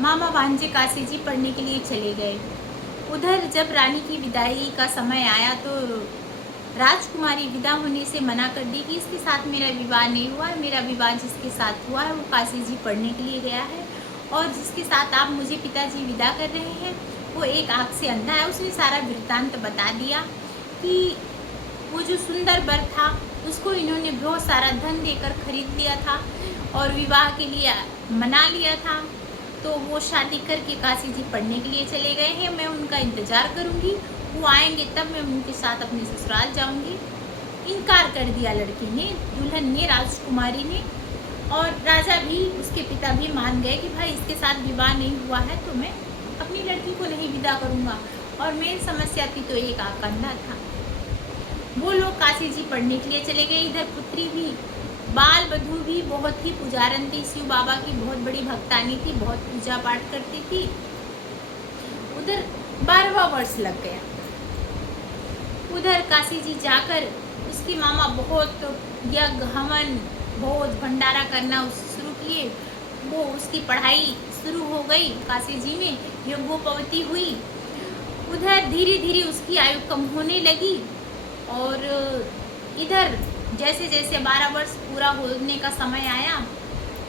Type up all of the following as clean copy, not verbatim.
मामा भांजे काशी जी पढ़ने के लिए चले गए। उधर जब रानी की विदाई का समय आया तो राजकुमारी विदा होने से मना कर दी कि इसके साथ मेरा विवाह नहीं हुआ है। मेरा विवाह जिसके साथ हुआ है वो काशी जी पढ़ने के लिए गया है, और जिसके साथ आप मुझे पिताजी विदा कर रहे हैं वो एक आँख से अंधा है। उसने सारा वृत्तांत बता दिया कि वो जो सुंदर वर था उसको इन्होंने बहुत सारा धन देकर खरीद लिया था और विवाह के लिए मना लिया था। तो वो शादी करके काशी जी पढ़ने के लिए चले गए हैं। मैं उनका इंतज़ार करूंगी, वो आएंगे तब मैं उनके साथ अपने ससुराल जाऊंगी। इनकार कर दिया लड़की ने, दुल्हन ने, राजकुमारी ने। और राजा भी, उसके पिता भी मान गए कि भाई इसके साथ विवाह नहीं हुआ है तो मैं अपनी लड़की को नहीं विदा करूंगा। और मेन समस्या थी तो एक आँख अंधा था। वो लोग काशी जी पढ़ने के लिए चले गए। इधर पुत्री भी, बाल बधू भी बहुत ही पुजारन थी, शिव बाबा की बहुत बड़ी भक्तानी थी, बहुत पूजा पाठ करती थी। उधर 12वां वर्ष लग गया। उधर काशी जी जाकर उसकी मामा बहुत यज्ञ हवन भोज भंडारा करना शुरू किए। वो उसकी पढ़ाई शुरू हो गई, काशी जी में यज्ञोपवीति हुई। उधर धीरे धीरे उसकी आयु कम होने लगी। और इधर जैसे जैसे 12 वर्ष पूरा होने का समय आया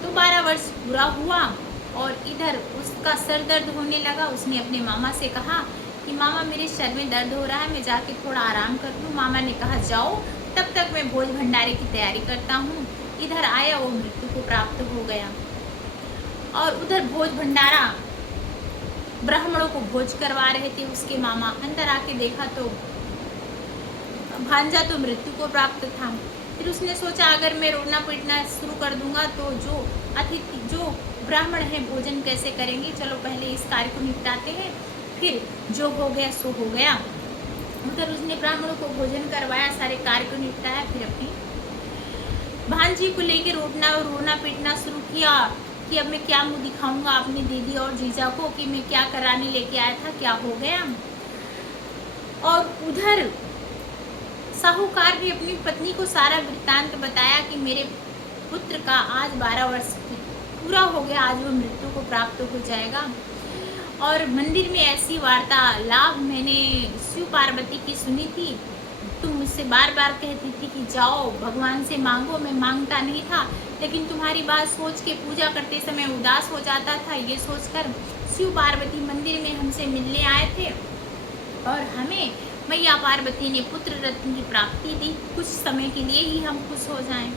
तो 12 वर्ष पूरा हुआ और इधर उसका सर दर्द होने लगा। उसने अपने मामा से कहा कि मामा मेरे सर में दर्द हो रहा है, मैं जाके थोड़ा आराम कर लूँ। मामा ने कहा जाओ, तब तक मैं भोज भंडारे की तैयारी करता हूँ। इधर आया, वो मृत्यु को प्राप्त हो गया। और उधर भोज भंडारा ब्राह्मणों को भोज करवा रहे थे उसके मामा। अंदर आके देखा तो भांजा तो मृत्यु को प्राप्त था। फिर उसने सोचा अगर मैं रोना पीटना शुरू कर दूंगा तो जो अतिथि, जो ब्राह्मण हैं, भोजन कैसे करेंगे। चलो पहले इस कार्य को निपटाते हैं, फिर जो हो गया सो हो गया। उधर उसने ब्राह्मणों को भोजन करवाया, सारे कार्य को निपटाया, फिर अपनी भांजी को लेकर रोना पीटना शुरू किया कि अब मैं क्या मुंह दिखाऊंगा अपनी दीदी और जीजा को कि मैं क्या कराने लेके आया था, क्या हो गया। और उधर साहूकार ने अपनी पत्नी को सारा वृत्तांत बताया कि मेरे पुत्र का आज 12 वर्ष पूरा हो गया, आज वो मृत्यु को प्राप्त हो जाएगा। और मंदिर में ऐसी वार्तालाप मैंने शिव पार्वती की सुनी थी। तुम मुझसे बार बार कहती थी कि जाओ भगवान से मांगो, मैं मांगता नहीं था, लेकिन तुम्हारी बात सोच के पूजा करते समय उदास हो जाता था। ये सोचकर शिव पार्वती मंदिर में हमसे मिलने आए थे और हमें मैया पार्वती ने पुत्र रत्न की प्राप्ति दी। कुछ समय के लिए ही हम खुश हो जाएं।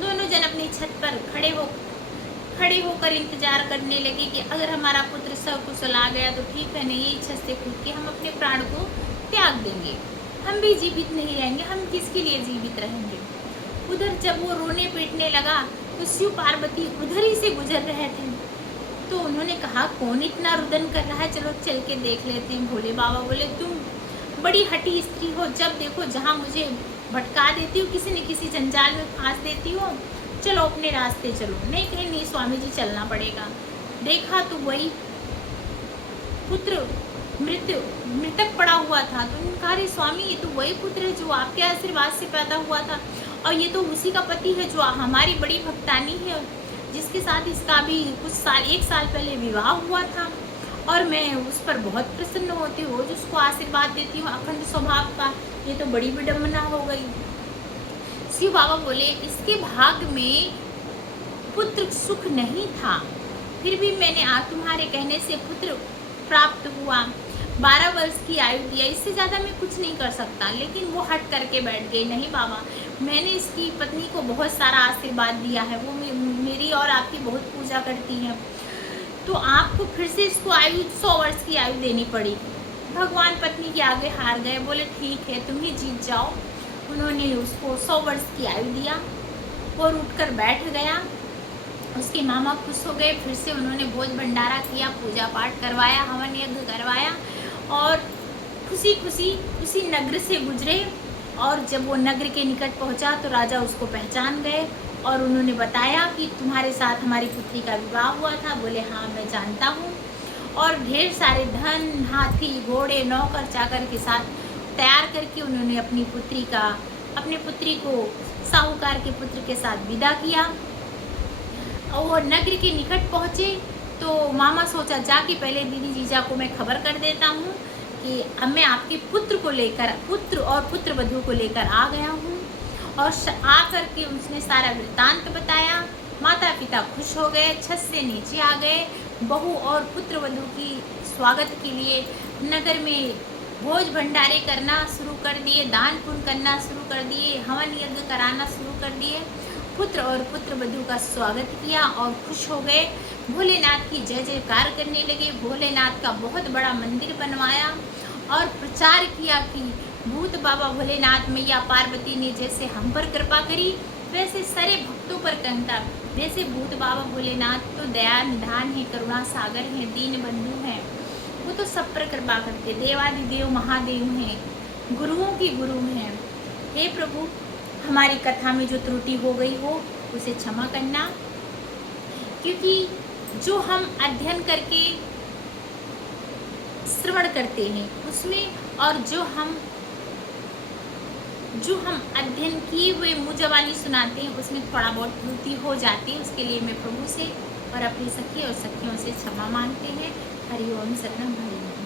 दोनों जन अपनी छत पर खड़े होकर इंतजार करने लगे कि अगर हमारा पुत्र सकुशल आ गया तो ठीक है, नहीं इच्छा से कूद के हम अपने प्राण को त्याग देंगे, हम भी जीवित नहीं रहेंगे, हम किसके लिए जीवित रहेंगे। उधर जब वो रोने पीटने लगा तो शिव पार्वती उधर ही से गुजर रहे थे। तो उन्होंने कहा कौन इतना रुदन कर रहा है, चलो चल के देख लेते हैं। भोले बाबा बोले तुम बड़ी हठी स्त्री हो, जब देखो जहाँ मुझे भटका देती हो, किसी न किसी जंजाल में फांस देती हो, चलो अपने रास्ते चलो। नहीं कहीं नहीं स्वामी जी चलना पड़ेगा। देखा तो वही पुत्र मृतक पड़ा हुआ था। तो उन्होंने कहा अरे स्वामी ये तो वही पुत्र है जो आपके आशीर्वाद से पैदा हुआ था, और ये तो उसी का पति है जो हमारी बड़ी भक्तानी है, जिसके साथ इसका भी एक साल पहले विवाह हुआ था। और मैं उस पर बहुत प्रसन्न होती हूँ, रोज उसको आशीर्वाद देती हूँ अखंड स्वभाव का। ये तो बड़ी विडम्बना हो गई। शिव बाबा बोले इसके भाग में पुत्र सुख नहीं था, फिर भी मैंने तुम्हारे कहने से पुत्र प्राप्त हुआ। 12 वर्ष की आयु दिया, इससे ज़्यादा मैं कुछ नहीं कर सकता। लेकिन वो हट करके बैठ गई, नहीं बाबा मैंने इसकी पत्नी को बहुत सारा आशीर्वाद दिया है, वो मेरी और आपकी बहुत पूजा करती है, तो आपको फिर से इसको आयु 100 वर्ष की आयु देनी पड़ी। भगवान पत्नी के आगे हार गए, बोले ठीक है तुम ही जीत जाओ। उन्होंने उसको 100 वर्ष की आयु दिया और उठकर बैठ गया। उसके मामा खुश हो गए। फिर से उन्होंने भोज भंडारा किया, पूजा पाठ करवाया, हवन यज्ञ करवाया और खुशी खुशी उसी नगर से गुजरे। और जब वो नगर के निकट पहुंचा तो राजा उसको पहचान गए और उन्होंने बताया कि तुम्हारे साथ हमारी पुत्री का विवाह हुआ था। बोले हाँ मैं जानता हूँ। और ढेर सारे धन, हाथी, घोड़े, नौकर चाकर के साथ तैयार करके उन्होंने अपनी पुत्री को साहूकार के पुत्र के साथ विदा किया। और वो नगर के निकट पहुँचे तो मामा सोचा जाके पहले दीदी जीजा को मैं खबर कर देता हूँ कि अब मैं आपके पुत्र को लेकर, पुत्र और पुत्र वधू को लेकर आ गया हूँ। और आकर के उसने सारा वृत्तांत बताया। माता पिता खुश हो गए, छत से नीचे आ गए। बहू और पुत्र वधू की स्वागत के लिए नगर में भोज भंडारे करना शुरू कर दिए, दान पुण्य करना शुरू कर दिए, हवन यज्ञ कराना शुरू कर दिए। पुत्र और पुत्र वधू का स्वागत किया और खुश हो गए। भोलेनाथ की जय जयकार करने लगे। भोलेनाथ का बहुत बड़ा मंदिर बनवाया और प्रचार किया कि भूत बाबा भोलेनाथ मैया पार्वती ने जैसे हम पर कृपा करी वैसे सारे भक्तों पर कहता। वैसे भूत बाबा भोलेनाथ तो दया निधान है, करुणा सागर है, दीन बंधु हैं। वो तो सब पर कृपा करते, देवादिदेव महादेव हैं, गुरुओं की गुरु हैं। हे प्रभु, हमारी कथा में जो त्रुटि हो गई हो उसे क्षमा करना, क्योंकि जो हम अध्ययन करके श्रवण करते हैं उसमें और जो हम अध्ययन किए हुए मुँह जबानी सुनाते हैं उसमें थोड़ा बहुत त्रुटि हो जाती है। उसके लिए मैं प्रभु से और अपनी सखी और सखियों से क्षमा मांगते हैं। हरि ओम सतनाम भैया।